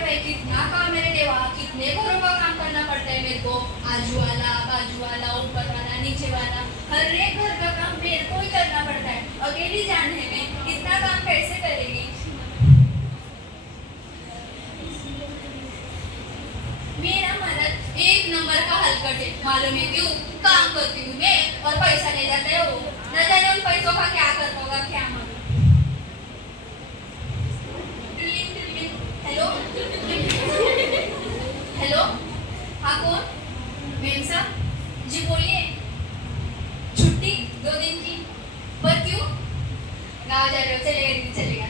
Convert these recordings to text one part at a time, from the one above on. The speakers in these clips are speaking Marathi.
भाई कितना काम है देवा, कितने घरों का काम करना पड़ता है मेरे को। आजू वाला, बाजू वाला, ऊपर वाला, नीचे वाला, हर एक घर का काम मेरे को ही करना पड़ता है। अकेली जान है मैं, इतना काम कैसे करेगी। मेरा मदद एक नंबर का हलकट है, मालूम है क्यों? काम करती हूँ मैं और पैसा ले जाते हो। न जाने उन पैसों का क्या कर होगा, क्या मालूम। हेलो हेलो, हाँ कौन? मेम साहब जी बोलिए। छुट्टी 2 दिन की, पर क्यों? गाँव जा रहे हो? चलेगा दीदी, चलेगा।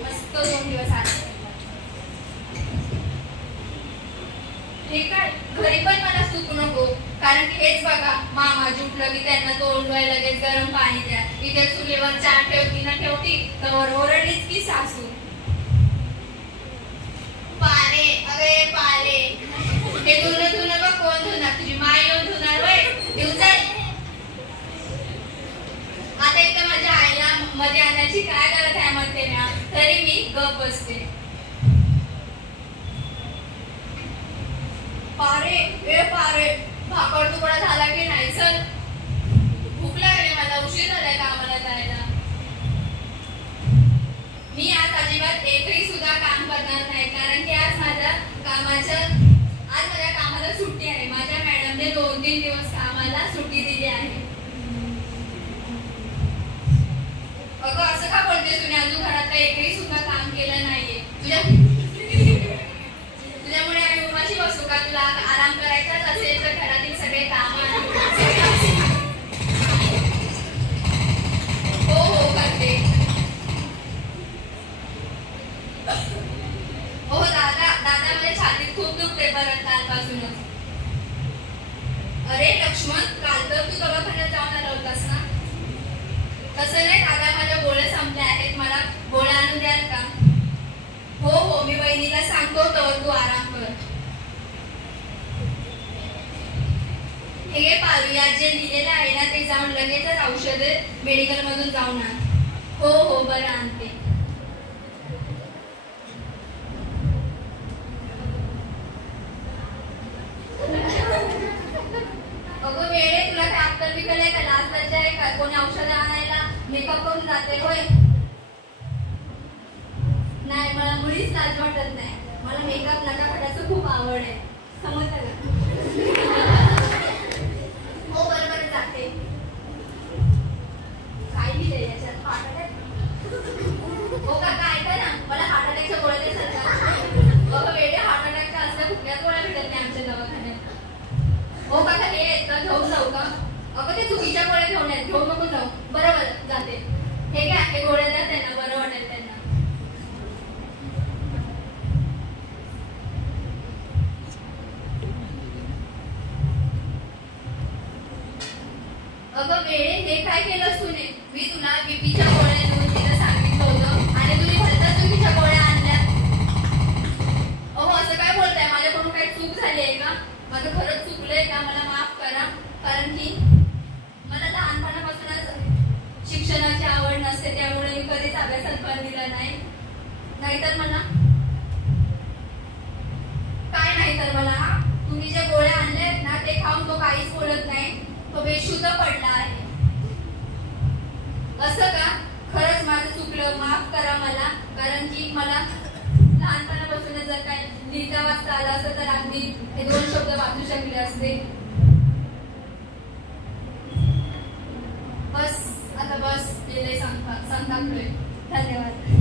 मस्त 2 दिवस आले। हे काय, घरी पण मला सुख नको, कारण की हेच बघा, मामा जुटलं की त्यांना तोंडवाय लगेच गरम पाणी द्या, इथे चुलीवर चहा ठेवती ना ठेवती तर ओरडलीच की सासू। पारे, अरे पारे, हे धुणं बघ कोण धुणार? तुझी माय येऊन धुणार वय? येऊ जाय। आता इथं माझ्या आईला मध्ये आणण्याची काय गरज आहे म्हणते ना, तरी मी गप बसते। पारे, ए पारे, भाकर तुकडा झाला की नाही? चल, भूक लागली मला, उशीर झालाय कामाला जायला। मी आज अजिबात एकही सुद्धा काम करणार नाही, कारण की आज माझ्या कामाला सुट्टी आहे। माझ्या मॅडमने 2-3 दिवस कामाला सुट्टी दिली आहे। अगं असं का बोलतेस? तुम्ही अजून घरातलं एकही सुद्धा काम केलं नाहीये। तुझ्यामुळे आम्ही उपाशी बसू का? तुला आराम करायचाच असेल तर घरातील सगळे काम हो करते। हो दादा माझ्या छातीत खूप दुखते बरं कालपासूनच। अरे लक्ष्मण, काल तर तू दवाखान्यात जाऊन आला होतास ना? तसं नाही दादा, माझ्या गोळ्या संपल्या आहेत, मला गोळ्या आणून द्याल का? हो मी वहिनीला सांगतो तर तू आराम कर। हे पारू, यात जे लिहिलेलं आहे ना ते जाऊन लगेचच औषध मेडिकल मधून जाऊन आण। हो बरं आणते। अगं वेळे, तुला काय अक्कल बिकल आहे का? लाज लज्जा आहे का? कोणी औषध आणायला मेकअप करून जाते होय? नाही, मला मुळीच लाज वाटत नाही। मला मेकअप नटाफटाचं खूप आवड आहे, समजलं का? हो बरोबर जाते। काय लिहिलंय याच्यात? Heart attack? हो काका ऐका ना, मला हार्ट अटॅकच्या गोळ्या देतात का? अगं वेळे, हार्ट अटॅकच्या असल्या कुठल्याच गोळ्या भेटत नाही आमच्या दवाखान्यात। हो काका हे आहेत का? घेऊन जाऊ का? अगं ते चुकीच्या गोळ्या घेऊन आहेत, घेऊन नको जाऊ। बरोबर जाते। हे काय, हे गोळ्या द्या त्यांना, बरं वाटेल त्यांना। अगं वेळे, हे काय केलंस तुने? मी तुला बीपीच्या गोळ्या देऊन तिला सांगितलं होतं आणि तुझी भलत्याच चुकीच्या गोळ्या आणल्या। अहो असं काय बोलताय? माझ्याकडून काही चूक झाली आहे का? माझं खरंच चुकलंय का? मला माफ करा, कारण की मला लहानपणापासूनच शिक्षणाची आवड नसते, त्यामुळे मी कधीच अभ्यासात भर दिला नाही। नाहीतर मला तुम्ही ज्या गोळ्या आणल्यात ना ते खाऊन तो काहीच बोलत नाही, तो बेशुद्ध पडला आहे। असं का? खरंच माझं चुकलं, माफ करा मला, कारण की मला लहानपणापासून जर काय लिहिता वाचता आलं असतं तर आज मी हे 2 शब्द वाचू शकले असते। बस आता बस, गेले संतापलोय। धन्यवाद।